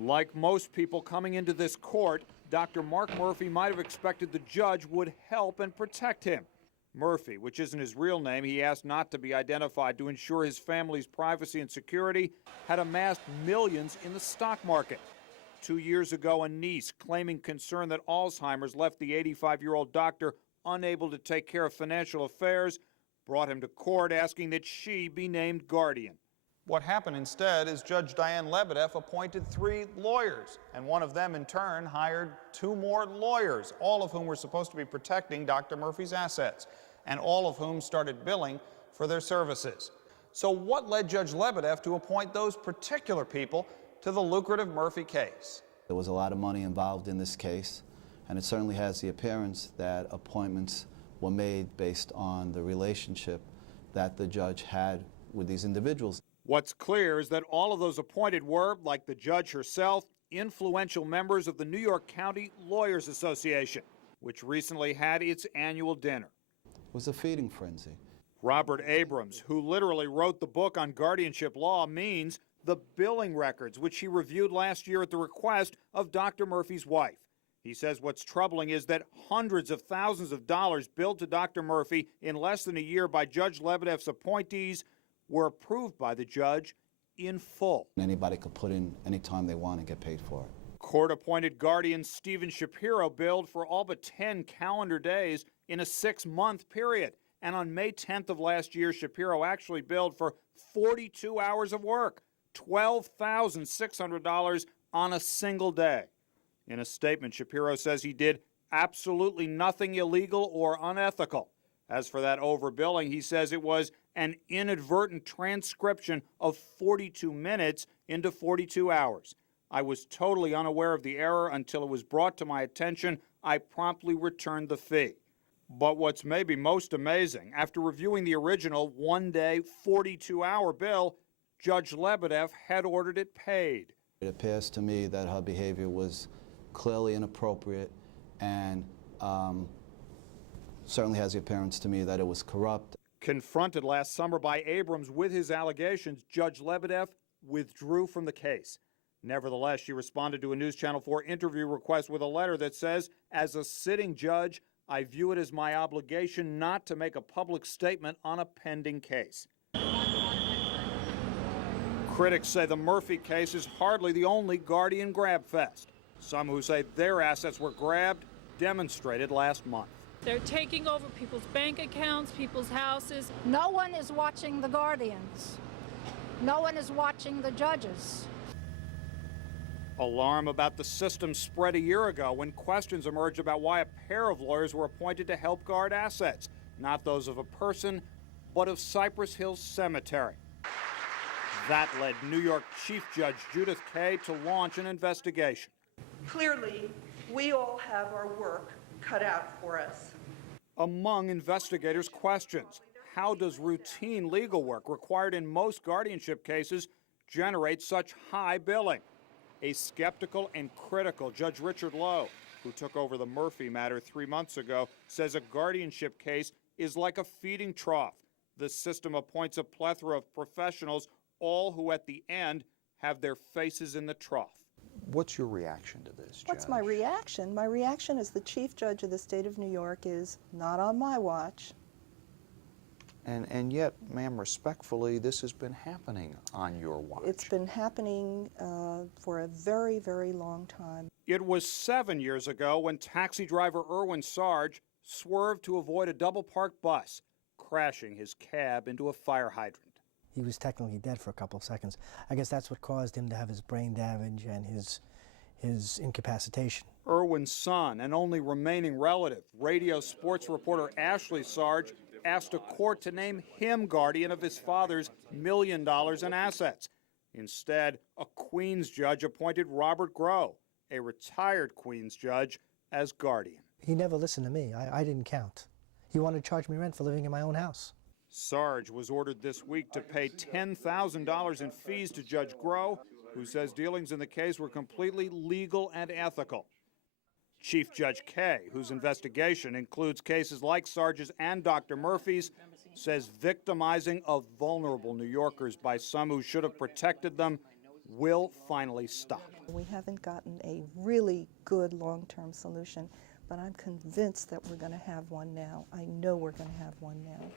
Like most people coming into this court, Dr. Mark Murphy might have expected the judge would help and protect him. Murphy, which isn't his real name, he asked not to be identified to ensure his family's privacy and security, had amassed millions in the stock market. 2 years ago, a niece claiming concern that Alzheimer's left the 85-year-old doctor unable to take care of financial affairs brought him to court asking that she be named guardian. What happened instead is Judge Diane Lebedeff appointed 3 lawyers, and one of them in turn hired 2 more lawyers, all of whom were supposed to be protecting Dr. Murphy's assets, and all of whom started billing for their services. So what led Judge Lebedeff to appoint those particular people to the lucrative Murphy case? There was a lot of money involved in this case, and it certainly has the appearance that appointments were made based on the relationship that the judge had with these individuals. What's clear is that all of those appointed were, like the judge herself, influential members of the New York County Lawyers Association, which recently had its annual dinner. It was a feeding frenzy. Robert Abrams, who literally wrote the book on guardianship law, means the billing records, which he reviewed last year at the request of Dr. Murphy's wife. He says what's troubling is that hundreds of thousands of dollars billed to Dr. Murphy in less than a year by Judge Lebedeff's appointees were approved by the judge in full. Anybody could put in any time they want and get paid for it. Court-appointed guardian Stephen Shapiro billed for all but 10 calendar days in a 6-month period. And on May 10th of last year, Shapiro actually billed for 42 hours of work, $12,600 on a single day. In a statement, Shapiro says he did absolutely nothing illegal or unethical. As for that overbilling, he says it was an inadvertent transcription of 42 minutes into 42 hours. I was totally unaware of the error until it was brought to my attention. I promptly returned the fee. But what's maybe most amazing, after reviewing the original one-day, 42-hour bill, Judge Lebedeff had ordered it paid. It appears to me that her behavior was clearly inappropriate and certainly has the appearance to me that it was corrupt. Confronted last summer by Abrams with his allegations, Judge Lebedeff withdrew from the case. Nevertheless, she responded to a News Channel 4 interview request with a letter that says, as a sitting judge, I view it as my obligation not to make a public statement on a pending case. Critics say the Murphy case is hardly the only guardian grab fest. Some who say their assets were grabbed demonstrated last month. They're taking over people's bank accounts, people's houses. No one is watching the guardians. No one is watching the judges. Alarm about the system spread a year ago when questions emerged about why a pair of lawyers were appointed to help guard assets, not those of a person, but of Cypress Hills Cemetery. That led New York Chief Judge Judith Kaye to launch an investigation. Clearly, we all have our work cut out for us. Among investigators' questions, how does routine legal work required in most guardianship cases generate such high billing? A skeptical and critical Judge Richard Lowe, who took over the Murphy matter 3 months ago, says a guardianship case is like a feeding trough. The system appoints a plethora of professionals, all who at the end have their faces in the trough. What's your reaction to this, Judge? What's my reaction? My reaction as the Chief Judge of the state of New York is not on my watch. And yet, ma'am, respectfully, this has been happening on your watch. It's been happening for a very, very long time. It was 7 years ago when taxi driver Erwin Sarge swerved to avoid a double-parked bus, crashing his cab into a fire hydrant. He was technically dead for a couple of seconds. I guess that's what caused him to have his brain damage and his incapacitation. Erwin's son and only remaining relative, radio sports reporter Ashley Sarge, asked a court to name him guardian of his father's $1 million in assets. Instead, a Queens judge appointed Robert Groh, a retired Queens judge, as guardian. He never listened to me. I didn't count. He wanted to charge me rent for living in my own house. Sarge was ordered this week to pay $10,000 in fees to Judge Groh, who says dealings in the case were completely legal and ethical. Chief Judge Kaye, whose investigation includes cases like Sarge's and Dr. Murphy's, says victimizing of vulnerable New Yorkers by some who should have protected them will finally stop. We haven't gotten a really good long-term solution, but I'm convinced that we're going to have one now. I know we're going to have one now.